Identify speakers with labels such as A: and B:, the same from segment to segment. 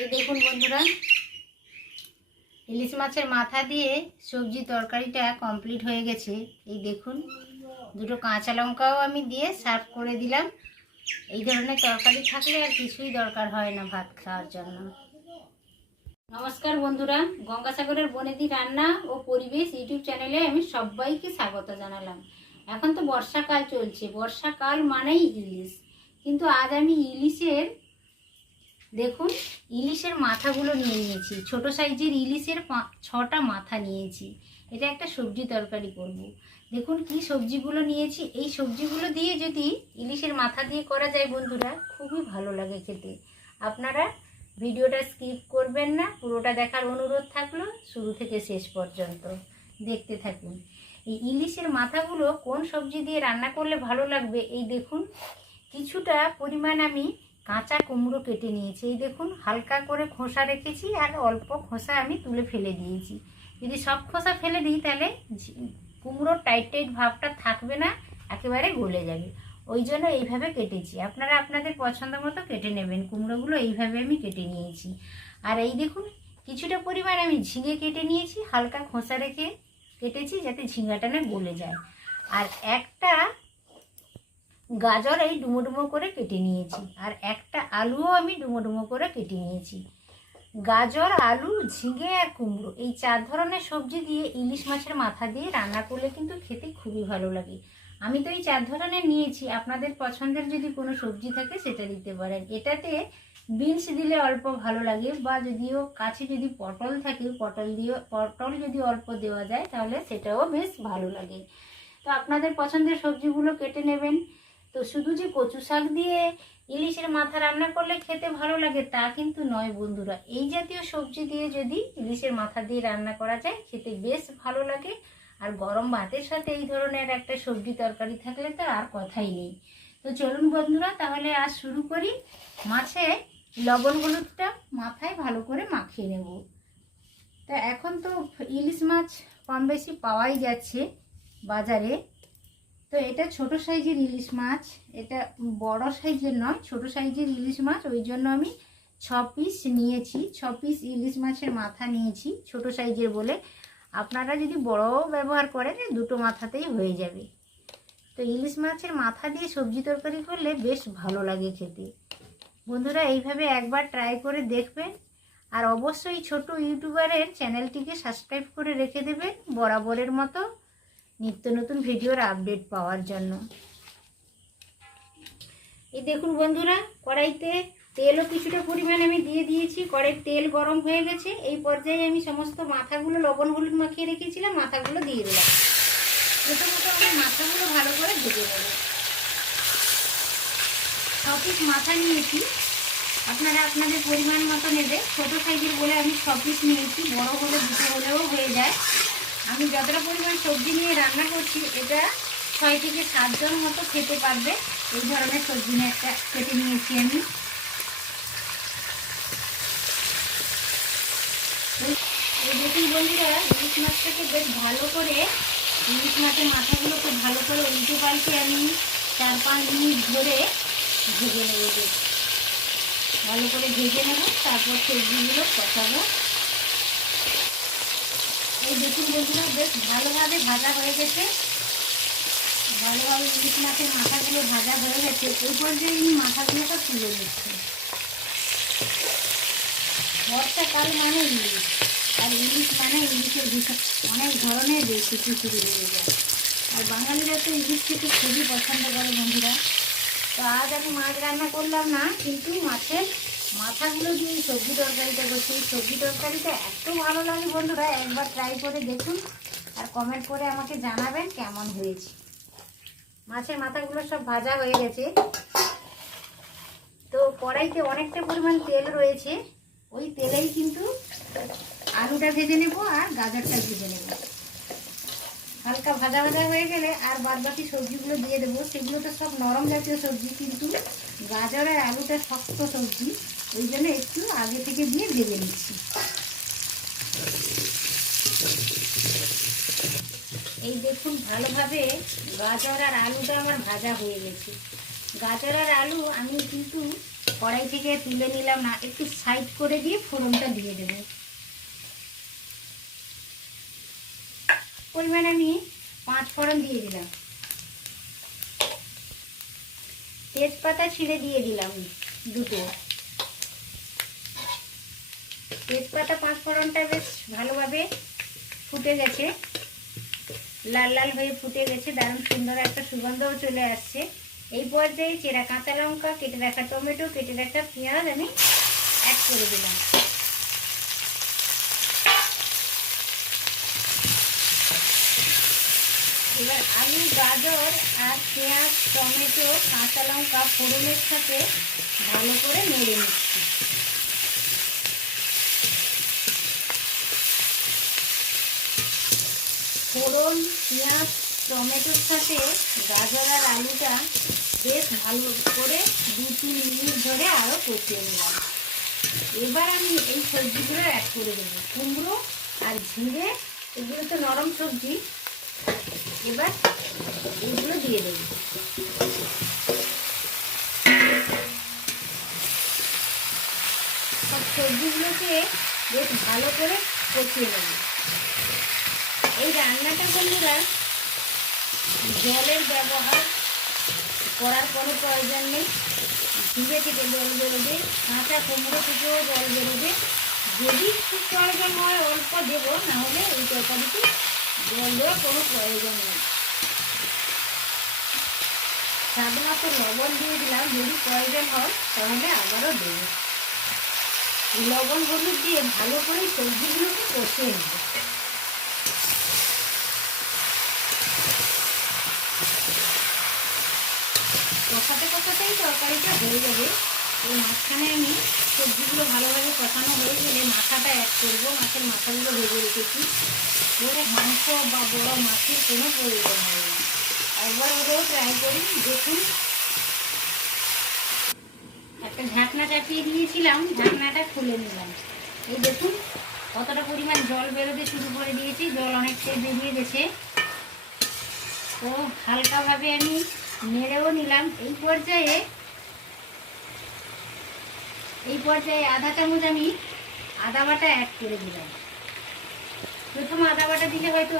A: এই দেখুন বন্ধুরা, ইলিশ মাছের মাথা দিয়ে সবজি তরকারিটা কমপ্লিট হয়ে গেছে। এই দেখুন, দুটো কাঁচা লঙ্কাও আমি দিয়ে সার্ভ করে দিলাম। এই ধরনের তরকারি থাকলে আর কিছুই দরকার হয় না ভাত খাওয়ার জন্য। নমস্কার বন্ধুরা, গঙ্গাসাগরের বনেদি রান্না ও পরিবেশ ইউটিউব চ্যানেলে আমি সবাইকে স্বাগত জানালাম। এখন তো বর্ষাকাল চলছে, বর্ষাকাল মানেই ইলিশ। কিন্তু আজ আমি ইলিশের দেখুন, ইলিশের মাথাগুলো নিয়ে নিয়েছি। ছোট সাইজের ইলিশের ছটা মাথা নিয়েছি। এটা একটা সবজি তরকারি করব। দেখুন কি সবজিগুলো নিয়েছি। এই সবজিগুলো দিয়ে যদি ইলিশের মাথা দিয়ে করা যায় বন্ধুরা, খুবই ভালো লাগে খেতে। আপনারা ভিডিওটা স্কিপ করবেন না, পুরোটা দেখার অনুরোধ থাকল শুরু থেকে শেষ পর্যন্ত। দেখতে থাকুন। এই ইলিশের মাথাগুলো কোন সবজি দিয়ে রান্না করলে ভালো লাগবে? এই দেখুন, কিছুটা পরিমাণ আমি কাঁচা কুমড়ো কেটে নিয়েছি। এই দেখুন, হালকা করে খোসা রেখেছি আর অল্প খোসা আমি তুলে ফেলে দিয়েছি। যদি সব খোসা ফেলে দিই তাহলে কুমড়োর টাইট টাইট ভাবটা থাকবে না, একেবারে গলে যাবে। ওই জন্য এইভাবে কেটেছি। আপনারা আপনাদের পছন্দ মতো কেটে নেবেন। কুমড়োগুলো এইভাবে আমি কেটে নিয়েছি। আর এই দেখুন, কিছুটা পরিমাণ আমি ঝিঙে কেটে নিয়েছি। হালকা খোসা রেখে কেটেছি যাতে ঝিঙ্গাটা না গলে যায়। আর একটা গাজর এই ডুমো ডুমো করে কেটে নিয়েছি। আর একটা আলুও আমি ডুমো ডুমো করে কেটে নিয়েছি। গাজর, আলু, ঝিঙে আর কুমড়ো এই চার ধরনের সবজি দিয়ে ইলিশ মাছের মাথা দিয়ে রান্না করলে কিন্তু খেতে খুবই ভালো লাগে। আমি তো এই চার ধরনের নিয়েছি, আপনাদের পছন্দের যদি কোনো সবজি থাকে সেটা দিতে পারেন। এটাতে বিনস দিলে অল্প ভালো লাগে বা যদিও কাছে যদি পটল থাকে, পটল দিয়ে, পটল যদি অল্প দেওয়া যায় তাহলে সেটাও বেশ ভালো লাগে। তো আপনাদের পছন্দের সবজিগুলো কেটে নেবেন। তো শুধু যে কচু শাক দিয়ে ইলিশের মাথা রান্না করলে খেতে ভালো লাগে তা কিন্তু নয় বন্ধুরা। এই জাতীয় সবজি দিয়ে যদি ইলিশের মাথা দিয়ে রান্না করা যায়, খেতে বেশ ভালো লাগে। আর গরম ভাতের সাথে এই ধরনের একটা সবজি তরকারি থাকলে তো আর কথাই নেই। তো চলুন বন্ধুরা, তাহলে আজ শুরু করি। মাছে লবণ হলুদটা মাথায় ভালো করে মাখিয়ে নেব। তা এখন তো ইলিশ মাছ কম বেশি পাওয়াই যাচ্ছে বাজারে। তো এটা ছোট সাইজের ইলিশ মাছ। এটা বড় সাইজের নয়, ছোট সাইজের ইলিশ মাছ। ওই জন্য আমি ছ পিস নিয়েছি। ছ পিস ইলিশ মাছের মাথা নিয়েছি, ছোট সাইজের বলে। আপনারা যদি বড়ও ব্যবহার করেন দুটো মাথাতেই হয়ে যাবে। তো ইলিশ মাছের মাথা দিয়ে সবজি তরকারি করলে বেশ ভালো লাগে খেতে। বন্ধুরা, এইভাবে একবার ট্রাই করে দেখবেন। আর অবশ্যই ছোট ইউটিউবারের চ্যানেলটিকে সাবস্ক্রাইব করে রেখে দেবেন, বরাবরের মতো। নিত্য নতুন ভিডিওর আপডেট পাওয়ার জন্য। এই দেখুন বন্ধুরা, কড়াইতে তেলও কিছুটা পরিমাণ আমি দিয়ে দিয়েছি। কড়াইয়ের তেল গরম হয়ে গেছে। এই পর্যায়ে আমি সমস্ত মাথাগুলো, লবণ হলুদ মাখিয়ে রেখেছিলাম, মাথাগুলো দিয়ে দিলাম। প্রথমত আমি মাথাগুলো ভালো করে ভেজে নেব। ছ মাথা নিয়েছি। আপনারা আপনাদের পরিমাণ মতো নেবে ছোটো সাইজের বলে আমি ছ নিয়েছি। বড় হলে দুটো হলেও হয়ে যায়। আমি যতটা পরিমাণ সবজি নিয়ে রান্না করছি, এটা ছয় থেকে সাতজন মতো খেতে পারবে। এই ধরনের সবজি নিয়ে একটা কেটে নিয়েছি আমি। এই- দেখুন বন্ধুরা ইলিশ মাছটাকে বেশ ভালো করে ইলিশ মাছের মাথাগুলোকে ভালো করে উল্টে পাল্টে আমি চার পাঁচ মিনিট ধরে ভেজে নেব ভালো করে ভেজে নেব, তারপর সবজিগুলো কষাবো। এই দেখুন বন্ধুরা বেশ ভালোভাবে ভাজা হয়ে গেছে। ভালোভাবে ইলিশ মাছের মাথাগুলো ভাজা হয়ে গেছে। এই পর্যায়ে আমি মাথাগুলোকে তুলে নিচ্ছি। বর্ষাকাল মানে ইলিশ। আর ইলিশ মানে ইলিশের অনেক ধরনের রেসিপি শুরু হয়ে যায়। আর বাঙালিরা তো ইলিশ খেতে খুবই পছন্দ করে বন্ধুরা। তো আজ আমি মাছ রান্না করলাম না, কিন্তু মাছের মাথাগুলো দিয়ে সবজি তরকারিটা করছি। সবজি তরকারিটা এত ভালো লাগে বন্ধুরা, একবার ট্রাই করে দেখুন আর কমেন্ট করে আমাকে জানাবেন কেমন হয়েছে। মাছের মাথাগুলো সব ভাজা হয়ে গেছে। তো কড়াইতে অনেকটা পরিমাণ তেল রয়েছে। ওই তেলেই কিন্তু আলুটা ভেজে নেব আর গাজরটা ভেজে নেব। হালকা ভাজা ভাজা হয়ে গেলে আর বাদ বাকি সবজিগুলো দিয়ে দেবো। সেগুলো তো সব নরম জাতীয় সবজি, কিন্তু গাজর আর আলুটা শক্ত সবজি, ওই জন্য একটু আগে থেকে দিয়ে ভেজে নিচ্ছি। এই দেখুন, ভালোভাবে গাজর আর আলুটা আমার ভাজা হয়ে গেছে। গাজর আর আলু আমি কিন্তু কড়াই থেকে তুলে নিলাম না, একটু সাইড করে দিয়ে ফোড়নটা দিয়ে দেব পরিমাণে আমি পাঁচ ফোড়ন দিয়ে দিলাম। তেজপাতা ছিঁড়ে দিয়ে দিলাম দুটো। তেজপাতা পাঁচ ফোড়নটা বেশ ভালোভাবে ফুটে গেছে। লাল লাল হয়ে ফুটে গেছে, দারুণ সুন্দর একটা সুগন্ধও চলে আসছে। এই পর্যায়ে চেরা কাঁচা লঙ্কা, কেটে রাখা টমেটো, কেটে রাখা পেঁয়াজ আমি অ্যাড করে দিলাম। এবার আলু, গাজর আর পেঁয়াজ, টমেটো, কাঁচা লঙ্কা ফোড়নের সাথে ভালো করে নেড়ে নিচ্ছি। ফোড়ন, পেঁয়াজ, টমেটোর সাথে গাজর আর আলুটা বেশ ভালো করে দু তিন মিনিট ধরে আরও কষিয়ে নিলাম। এবার আমি এই সবজিগুলো অ্যাড করে দেবো। কুমড়ো আর ঝিঙে, এগুলো তো নরম সবজি। এবার এগুলো দিয়ে দেবো। সব সবজিগুলোকে বেশ ভালো করে কষিয়ে নেব। এই রান্নাটা বন্ধুরা জলের ব্যবহার করার কোনো প্রয়োজন নেই। ঝিঙে থেকে জল বেরোবে, কাঁচা কুমড়ো থেকেও জল বেরোবে। যদি খুব প্রয়োজন হয়, অল্প দেবো, নাহলে এই তরকারিতে জল লবণ দিয়ে দিলাম। যদি প্রয়োজন হয়, তাহলে আবারও দেবো। লবণ হলুদ দিয়ে ভালো করে সবজিগুলোকে কষিয়ে নেব। কষাতে কষাতেই তরকারিটা হয়ে যাবে। এই মাঝখানে আমি সবজিগুলো ভালোভাবে কষানো হয়ে গেলে মাথাটা অ্যাড করব। মাছের মাথাগুলো ভেজে রেখেছি। বড় মাংস বা বড় মাছের কোনো প্রয়োজন হয় না। একবার হলেও ট্রাই করি। দেখুন। একটা ঢাকনা চাপিয়ে দিয়েছিলাম। ঢাকনাটা খুলে নিলাম। এই দেখুন, কতটা পরিমাণ জল বেরোতে শুরু করে দিয়েছি। জল অনেকটাই বেরিয়ে গেছে। তো হালকাভাবে আমি নেড়েও নিলাম। এই পর্যায়ে এই পর্যায়ে আধা চামচ আমি আদা বাটা অ্যাড করে দিলাম। প্রথম আদা বাটা দিলে হয়তো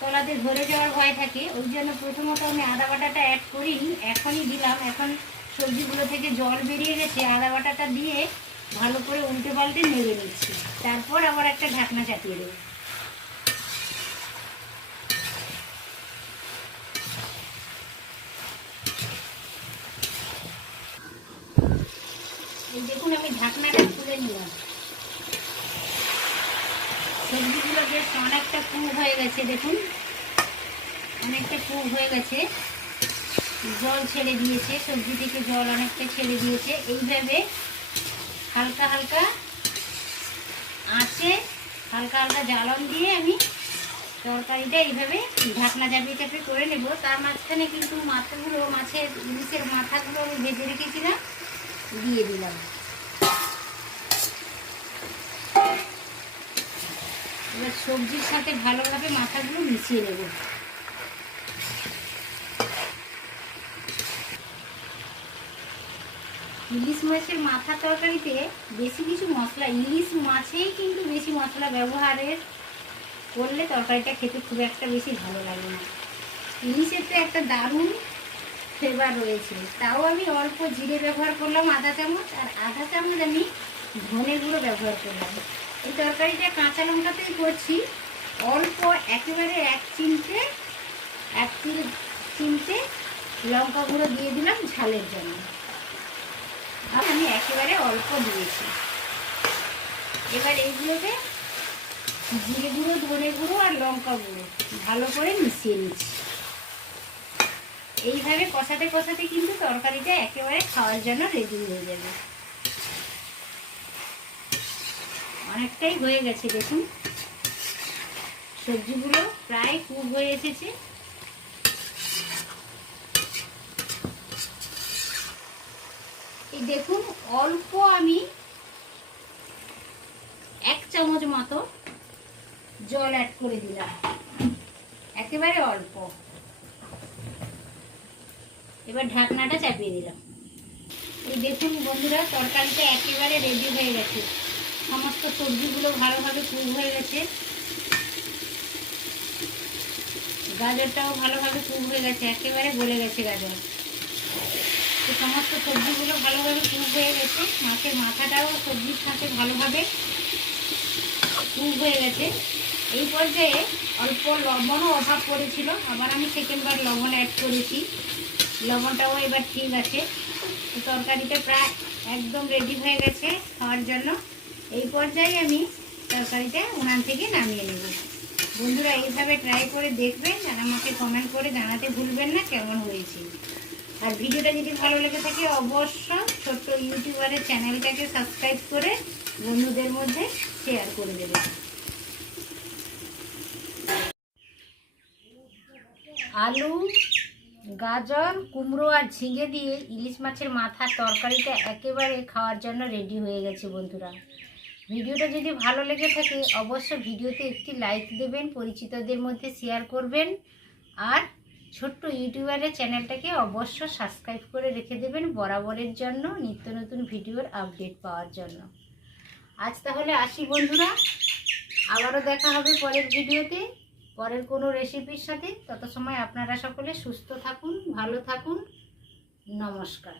A: কলাতে ধরে যাওয়ার ভয় থাকে, ওই জন্য প্রথমত আমি আদা বাটাটা অ্যাড করি এখনই দিলাম। এখন সবজিগুলো থেকে জল বেরিয়ে গেছে, আদা বাটাটা দিয়ে ভালো করে উল্টে পাল্টে নেড়ে নিচ্ছি। তারপর আবার একটা ঢাকনা চাপিয়ে দেবো এই দেখুন আমি ঢাকনাটা খুলে সবজিগুলো বেশ অনেকটা কুক হয়ে গেছে, দেখুন। অনেকটা কুক হয়ে গেছে। জল ছেড়ে দিয়েছে, সবজি থেকে জল অনেকটা ছেড়ে দিয়েছে। এইভাবে হালকা হালকা আঁচে হালকা হালকা জ্বালন দিয়ে আমি তরকারিটা এইভাবে ঢাকনা চাপিয়ে চাপিয়ে করে নেব। তার মাঝখানে কিন্তু মাথাগুলো, মাছের, ইলিশের মাথাগুলো আমি ভেজে রেখেছিলাম, দিয়ে দিলাম। এবার সবজির সাথে ভালোভাবে মাথাগুলো মিশিয়ে নেব। ইলিশ মাছের মাথা তরকারিতে বেশি কিছু মশলা, ইলিশ মাছেই কিন্তু বেশি মশলা ব্যবহারের করলে তরকারিটা খেতে খুব একটা বেশি ভালো লাগে না। ইলিশের তো একটা দারুণ ফ্লেভার রয়েছে। তাও আমি অল্প জিরে ব্যবহার করলাম আধা চামচ, আর আধা চামচ আমি ধনে গুঁড়ো ব্যবহার করলাম। এই তরকারিটা কাঁচা লঙ্কাতেই করছি। অল্প একেবারে এক চিমটে এক চিমটে লঙ্কা গুঁড়ো দিয়ে দিলাম ঝালের জন্য। আর আমি একেবারে অল্প দিয়েছি। এবার এইগুলোতে জিরে গুঁড়ো, ধনে গুঁড়ো আর লঙ্কা গুঁড়ো ভালো করে মিশিয়ে নিচ্ছি। এইভাবে কষাতে কষাতে কিন্তু তরকারিটা একেবারে খাওয়ার জন্য রেডি হয়ে যাবে। অনেকটাই হয়ে গেছে, দেখুন। সবজিগুলো প্রায় কুক হয়ে এসেছে। এই দেখুন, অল্প আমি এক চামচ মতো জল অ্যাড করে দিলাম। একেবারে অল্প। এবার ঢাকনাটা চাপিয়ে দিলাম। এই দেখুন বন্ধুরা, তরকারিটা একেবারে রেডি হয়ে গেছে। সমস্ত সবজিগুলো ভালোভাবে কুক হয়ে গেছে। গাজরটাও ভালোভাবে কুক হয়ে গেছে, একেবারে গলে গেছে গাজর। তো সমস্ত সবজিগুলো ভালোভাবে কুক হয়ে গেছে, মাছের মাথাটাও সবজির সাথে ভালোভাবে কুক হয়ে গেছে। এই পর্যায়ে অল্প লবণও অভাব পড়েছিল, আবার আমি সেকেন্ডবার লবণ অ্যাড করেছি। লবণটাও এবার ঠিক আছে। তরকারিটা প্রায় একদম রেডি হয়ে গেছে খাওয়ার জন্য। এই পর্যায়ে আমি তরকারিটা উনান থেকে নামিয়ে নেব। বন্ধুরা, এইভাবে ট্রাই করে দেখবেন আর আমাকে কমেন্ট করে জানাতে ভুলবেন না কেমন হয়েছে। আর ভিডিওটা যদি ভালো লেগে থাকে অবশ্য ছোট্ট ইউটিউবারের চ্যানেলটাকে সাবস্ক্রাইব করে বন্ধুদের মধ্যে শেয়ার করে দেবেন। আলু, গাজর, কুমড়ো আর ঝিঙে দিয়ে ইলিশ মাছের মাথার তরকারিটা একেবারে খাওয়ার জন্য রেডি হয়ে গেছে বন্ধুরা। ভিডিওটা যদি ভালো লেগে থাকে অবশ্য ভিডিওতে একটি লাইক দেবেন, পরিচিতদের মধ্যে শেয়ার করবেন। আর ছোট্ট ইউটিউবারের চ্যানেলটাকে অবশ্য সাবস্ক্রাইব করে রেখে দেবেন বরাবরের জন্য, নিত্য নতুন ভিডিওর আপডেট পাওয়ার জন্য। আজ তাহলে আসি বন্ধুরা, আবারও দেখা হবে পরের ভিডিওতে। পরের কোনো রেসিপির সাথে। তত সময় আপনারা সকলে সুস্থ থাকুন, ভালো থাকুন। নমস্কার।